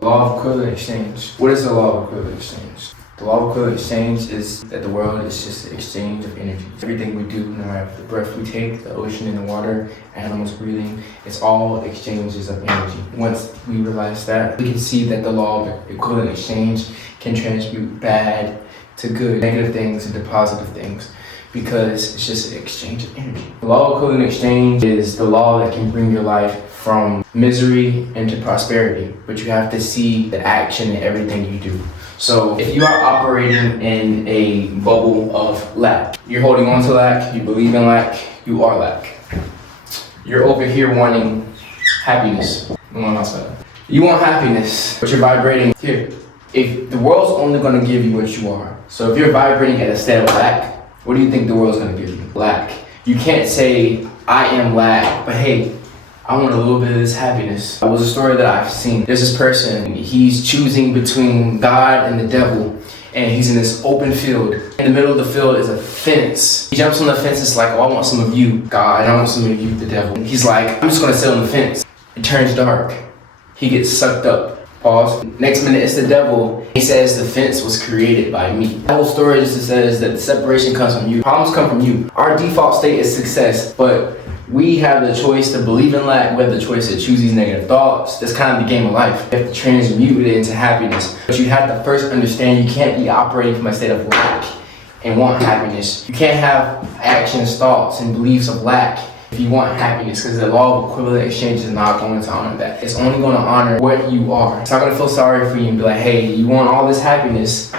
Law of equivalent exchange. What is the law of equivalent exchange? The law of equivalent exchange is that the world is just an exchange of energy. Everything we do, no matter the breath we take, the ocean and the water, animals breathing, it's all exchanges of energy. Once we realize that, we can see that the law of equivalent exchange can transmute bad to good, negative things into positive things, because it's just an exchange of energy. The law of equivalent exchange is the law that can bring your life from misery into prosperity, but you have to see the action in everything you do. So if you are operating in a bubble of lack, you're holding on to lack, you believe in lack, you are lack. You're over here wanting happiness. You want happiness, but you're vibrating here. If the world's only gonna give you what you are, so if you're vibrating at a state of lack, what do you think the world's gonna give you? Lack. You can't say, I am lack, but hey, I want a little bit of this happiness. It was a story that I've seen. There's this person, he's choosing between God and the devil, and he's in this open field. In the middle of the field is a fence. He jumps on the fence, it's like, oh, I want some of you, God, I want some of you, the devil. And he's like, I'm just gonna sit on the fence. It turns dark. He gets sucked up. Pause. Next minute, it's the devil. He says the fence was created by me. The whole story just says that the separation comes from you. Problems come from you. Our default state is success, but we have the choice to believe in lack. We have the choice to choose these negative thoughts. That's kind of the game of life. You have to transmute it into happiness. But you have to first understand you can't be operating from a state of lack and want happiness. You can't have actions, thoughts, and beliefs of lack if you want happiness, because the law of equivalent exchange is not going to honor that. It's only going to honor what you are. It's not going to feel sorry for you and be like, hey, you want all this happiness,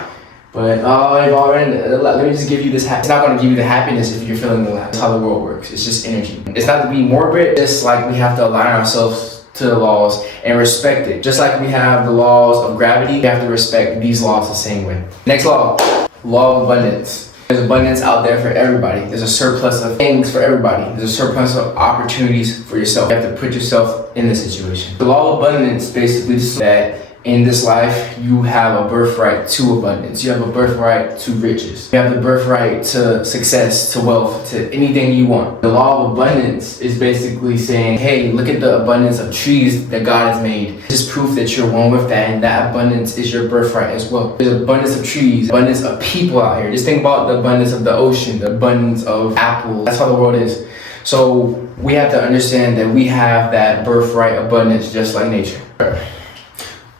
but let me just give you this happiness. It's not going to give you the happiness if you're feeling the lack. That's how the world works. It's just energy. It's not to be morbid. It's like we have to align ourselves to the laws and respect it. Just like we have the laws of gravity, we have to respect these laws the same way. Next law, law of abundance. There's abundance out there for everybody. There's a surplus of things for everybody. There's a surplus of opportunities for yourself. You have to put yourself in the situation. The law of abundance basically says that in this life, you have a birthright to abundance. You have a birthright to riches. You have the birthright to success, to wealth, to anything you want. The law of abundance is basically saying, hey, look at the abundance of trees that God has made. This is proof that you're one with that, and that abundance is your birthright as well. There's abundance of trees, abundance of people out here. Just think about the abundance of the ocean, the abundance of apples. That's how the world is. So we have to understand that we have that birthright abundance just like nature.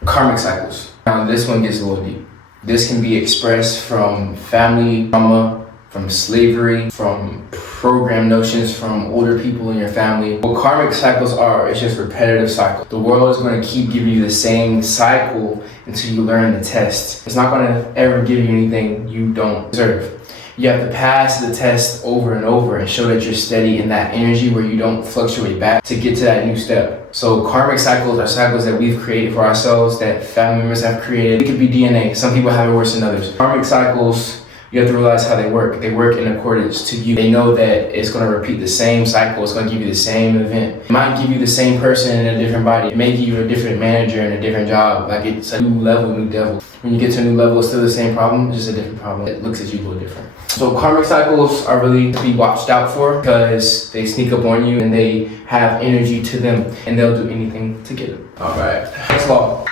Karmic cycles. Now this one gets a little deep. This can be expressed from family trauma, from slavery, from program notions from older people in your family. What karmic cycles are, it's just repetitive cycles. The world is going to keep giving you the same cycle until you learn the test. It's not going to ever give you anything you don't deserve. You have to pass the test over and over and show that you're steady in that energy where you don't fluctuate back to get to that new step. So karmic cycles are cycles that we've created for ourselves, that family members have created. It could be DNA. Some people have it worse than others. Karmic cycles, you have to realize how they work. They work in accordance to you. They know that it's going to repeat the same cycle. It's going to give you the same event. It might give you the same person in a different body. It may give you a different manager and a different job. Like it's a new level, new devil. When you get to a new level, it's still the same problem, it's just a different problem. It looks at you a little different. So karmic cycles are really to be watched out for because they sneak up on you and they have energy to them and they'll do anything to get it. All right, next law.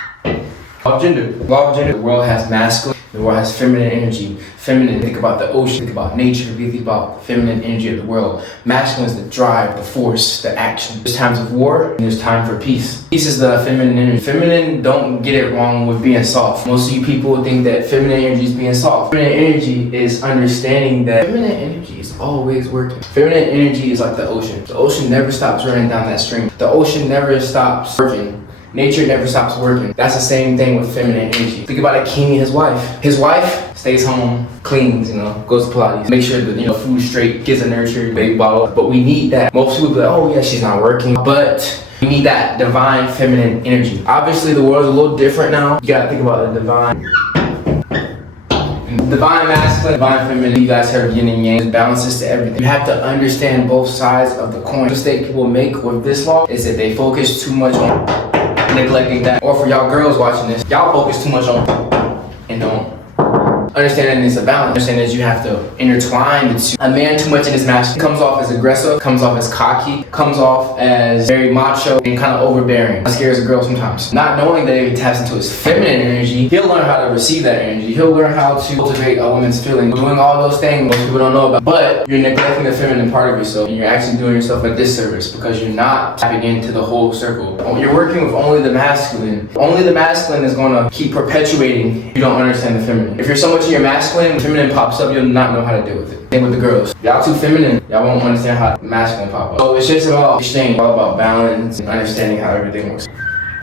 Law of gender. Law of gender. The world has masculine, the world has feminine energy. Feminine, think about the ocean, think about nature, think about the feminine energy of the world. Masculine is the drive, the force, the action. There's times of war and there's time for peace. Peace is the feminine energy. Feminine, don't get it wrong with being soft. Most of you people think that feminine energy is being soft. Feminine energy is understanding that feminine energy is always working. Feminine energy is like the ocean. The ocean never stops running down that stream. The ocean never stops working. Nature never stops working. That's the same thing with feminine energy. Think about a king and his wife. His wife stays home, cleans, goes to Pilates, make sure that, food's straight, kids are nurtured, baby bottle. But we need that. Most people be like, oh yeah, she's not working. But we need that divine feminine energy. Obviously the world's a little different now. You gotta think about the divine masculine, divine feminine. You guys heard yin and yang, balances to everything. You have to understand both sides of the coin. The mistake people make with this law is that they focus too much on neglecting that. Or for y'all girls watching this, y'all focus too much on and don't Understanding it's a balance. Understanding that you have to intertwine the two. A man too much in his masculine comes off as aggressive, comes off as cocky, comes off as very macho and kind of overbearing. That scares a girl sometimes. Not knowing that if he taps into his feminine energy, he'll learn how to receive that energy. He'll learn how to cultivate a woman's feeling. Doing all those things most people don't know about. But you're neglecting the feminine part of yourself. And you're actually doing yourself a disservice because you're not tapping into the whole circle. You're working with only the masculine. Only the masculine is going to keep perpetuating if you don't understand the feminine. If you're so much in your masculine, when feminine pops up, you'll not know how to deal with it. Same with the girls. Y'all too feminine, y'all won't understand how masculine pop up. So it's just about exchange, all about balance and understanding how everything works.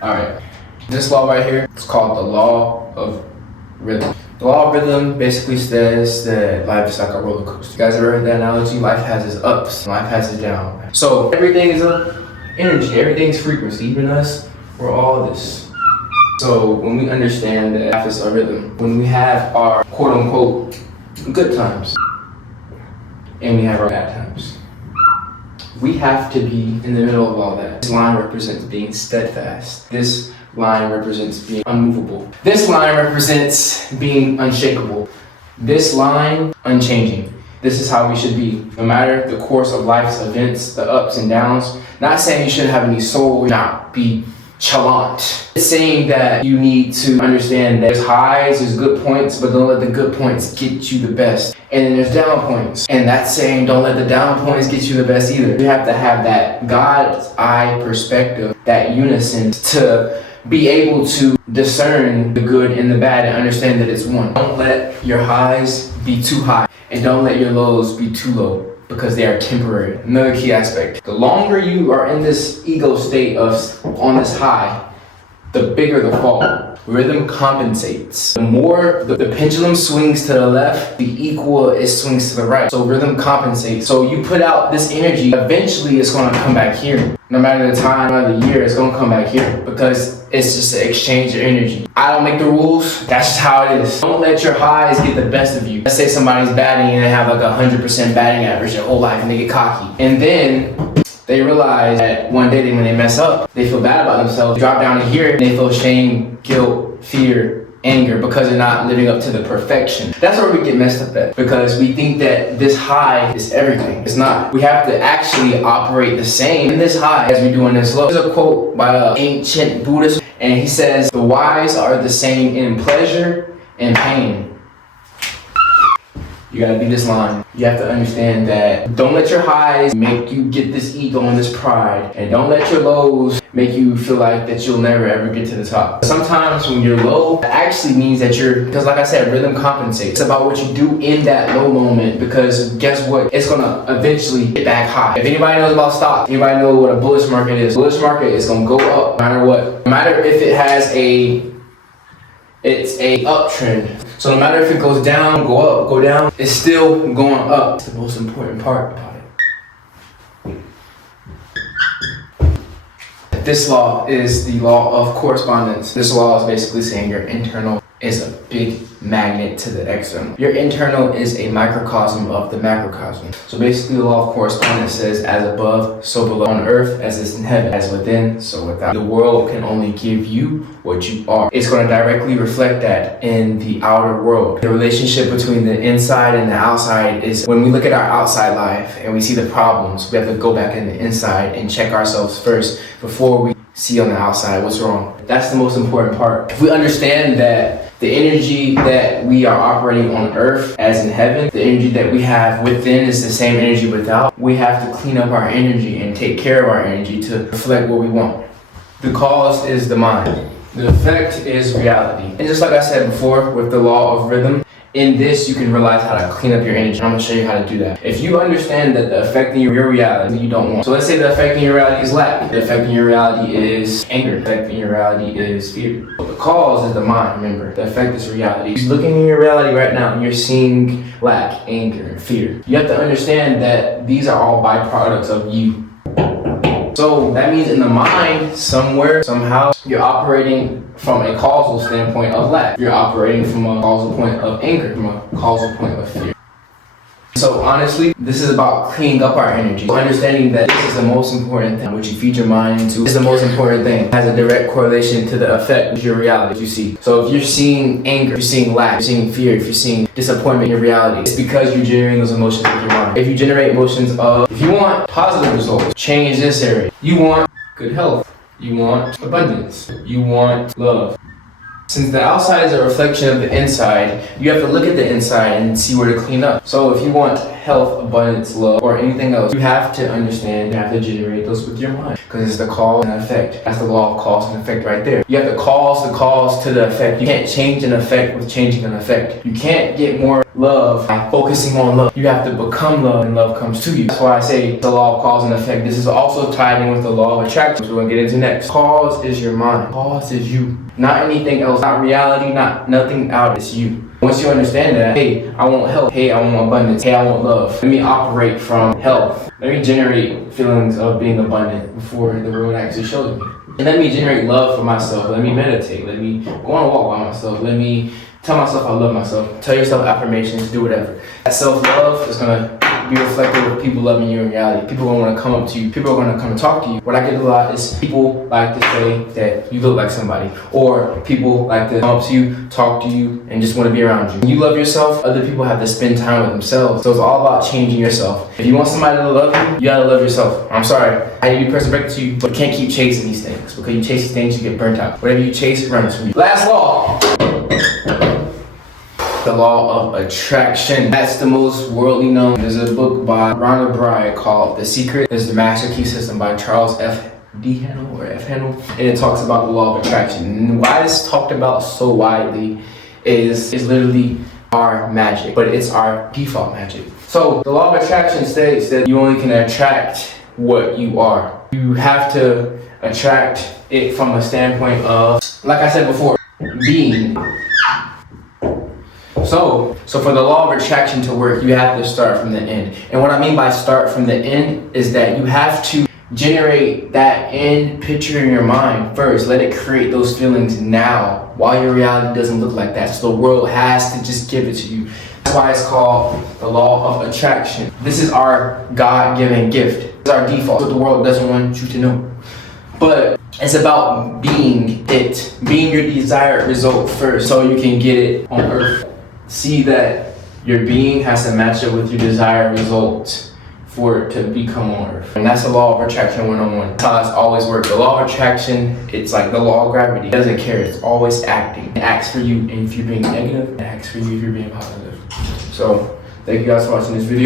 Alright, this law right here, it's called the law of rhythm. The law of rhythm basically says that life is like a roller coaster. You guys ever heard that analogy? Life has its ups, life has its downs. So everything is energy, everything's frequency. Even us, we're all this. So when we understand that life is a rhythm, when we have our quote unquote good times and we have our bad times, we have to be in the middle of all that. This line represents being steadfast. This line represents being unmovable. This line represents being unshakable. This line, unchanging. This is how we should be. No matter the course of life's events, the ups and downs. Not saying you shouldn't have any soul, not be chalant. It's saying that you need to understand that there's highs, there's good points, but don't let the good points get you the best. And then there's down points. And that's saying don't let the down points get you the best either. You have to have that God's eye perspective, that unison to be able to discern the good and the bad and understand that it's one. Don't let your highs be too high and don't let your lows be too low because they are temporary. Another key aspect. The longer you are in this ego state of on this high, the bigger the fall. Rhythm compensates. The more the pendulum swings to the left, the equal it swings to the right. So rhythm compensates. So you put out this energy, eventually it's going to come back here. No matter the time of the year, it's going to come back here because it's just an exchange of energy. I don't make the rules. That's just how it is. Don't let your highs get the best of you. Let's say somebody's batting and they have like 100% batting average their whole life and they get cocky. And then they realize that one day when they mess up, they feel bad about themselves. They drop down to here and they feel shame, guilt, fear, anger because they're not living up to the perfection. That's where we get messed up at because we think that this high is everything. It's not. We have to actually operate the same in this high as we do in this low. There's a quote by an ancient Buddhist and he says, the wise are the same in pleasure and pain. You gotta be this line. You have to understand that don't let your highs make you get this ego and this pride. And don't let your lows make you feel like that you'll never ever get to the top. Sometimes when you're low, it actually means that because like I said, rhythm compensates. It's about what you do in that low moment because guess what? It's gonna eventually get back high. If anybody knows about stocks, anybody know what a bullish market is? Bullish market is gonna go up no matter what. No matter if it has it's a uptrend. So no matter if it goes down, go up, go down, it's still going up. It's the most important part about it. This law is the law of correspondence. This law is basically saying your internal is a big magnet to the external. Your internal is a microcosm of the macrocosm. So basically the law of correspondence says as above, so below, on earth as is in heaven, as within, so without. The world can only give you what you are. It's going to directly reflect that in the outer world. The relationship between the inside and the outside is when we look at our outside life and we see the problems, we have to go back in the inside and check ourselves first before we see on the outside what's wrong. That's the most important part. If we understand that the energy that we are operating on earth as in heaven, the energy that we have within is the same energy without, we have to clean up our energy and take care of our energy to reflect what we want. The cause is the mind. The effect is reality. And just like I said before with the law of rhythm, in this, you can realize how to clean up your energy. I'm gonna show you how to do that. If you understand that the effect in your reality you don't want. So let's say the effect in your reality is lack. The effect in your reality is anger. The effect in your reality is fear. The cause is the mind, remember. The effect is reality. You're looking in your reality right now and you're seeing lack, anger, and fear. You have to understand that these are all byproducts of you. So that means in the mind, somewhere, somehow, you're operating from a causal standpoint of lack. You're operating from a causal point of anger, from a causal point of fear. So honestly, this is about cleaning up our energy. Understanding that this is the most important thing, which you feed your mind into. This is the most important thing. It has a direct correlation to the effect of your reality that you see. So if you're seeing anger, if you're seeing lack, if you're seeing fear, if you're seeing disappointment in your reality, it's because you're generating those emotions with your mind. If you generate emotions of, if you want positive results, change this area. You want good health. You want abundance. You want love. Since the outside is a reflection of the inside, you have to look at the inside and see where to clean up. So if you want health, abundance, love, or anything else, you have to understand, you have to generate those with your mind. Because it's the cause and effect. That's the law of cause and effect right there. You have to cause the cause to the effect. You can't change an effect with changing an effect. You can't get more love by focusing on love. You have to become love and love comes to you. That's why I say the law of cause and effect. This is also tied in with the law of attraction, which we're going to get into next. Cause is your mind. Cause is you. Not anything else. Not reality. Not nothing out. It's you. Once you understand that, hey, I want health. Hey, I want abundance. Hey, I want love. Let me operate from health. Let me generate feelings of being abundant before the world actually shows me. And let me generate love for myself. Let me meditate. Let me go on a walk by myself. Let me tell myself I love myself. Tell yourself affirmations. Do whatever. That self-love is going to be reflected with people loving you in reality. People are going to want to come up to you. People are going to come and talk to you. What I get a lot is people like to say that you look like somebody. Or people like to come up to you, talk to you, and just want to be around you. When you love yourself, other people have to spend time with themselves. So it's all about changing yourself. If you want somebody to love you, you got to love yourself. I'm sorry. I need to be perspective to you, but you can't keep chasing these things. Because you chase these things, you get burnt out. Whatever you chase, it runs from you. Last law. The law of attraction. That's the most worldly known. There's a book by Rhonda Byrne called The Secret. There's the Master Key System by Charles F. Handel, and it talks about the law of attraction. And why it's talked about so widely is literally our magic, but it's our default magic. So the law of attraction states that you only can attract what you are. You have to attract it from a standpoint of, like I said before, being. So for the law of attraction to work, you have to start from the end. And what I mean by start from the end is that you have to generate that end picture in your mind first. Let it create those feelings now while your reality doesn't look like that. So the world has to just give it to you. That's why it's called the law of attraction. This is our God-given gift. It's our default. What the world doesn't want you to know. But it's about being it, being your desired result first so you can get it on earth. See that your being has to match up with your desired result for it to become on earth. And that's the law of attraction 101. That's how it's always worked. The law of attraction, it's like the law of gravity. It doesn't care. It's always acting. It acts for you, and if you're being negative, it acts for you if you're being positive. So thank you guys for watching this video.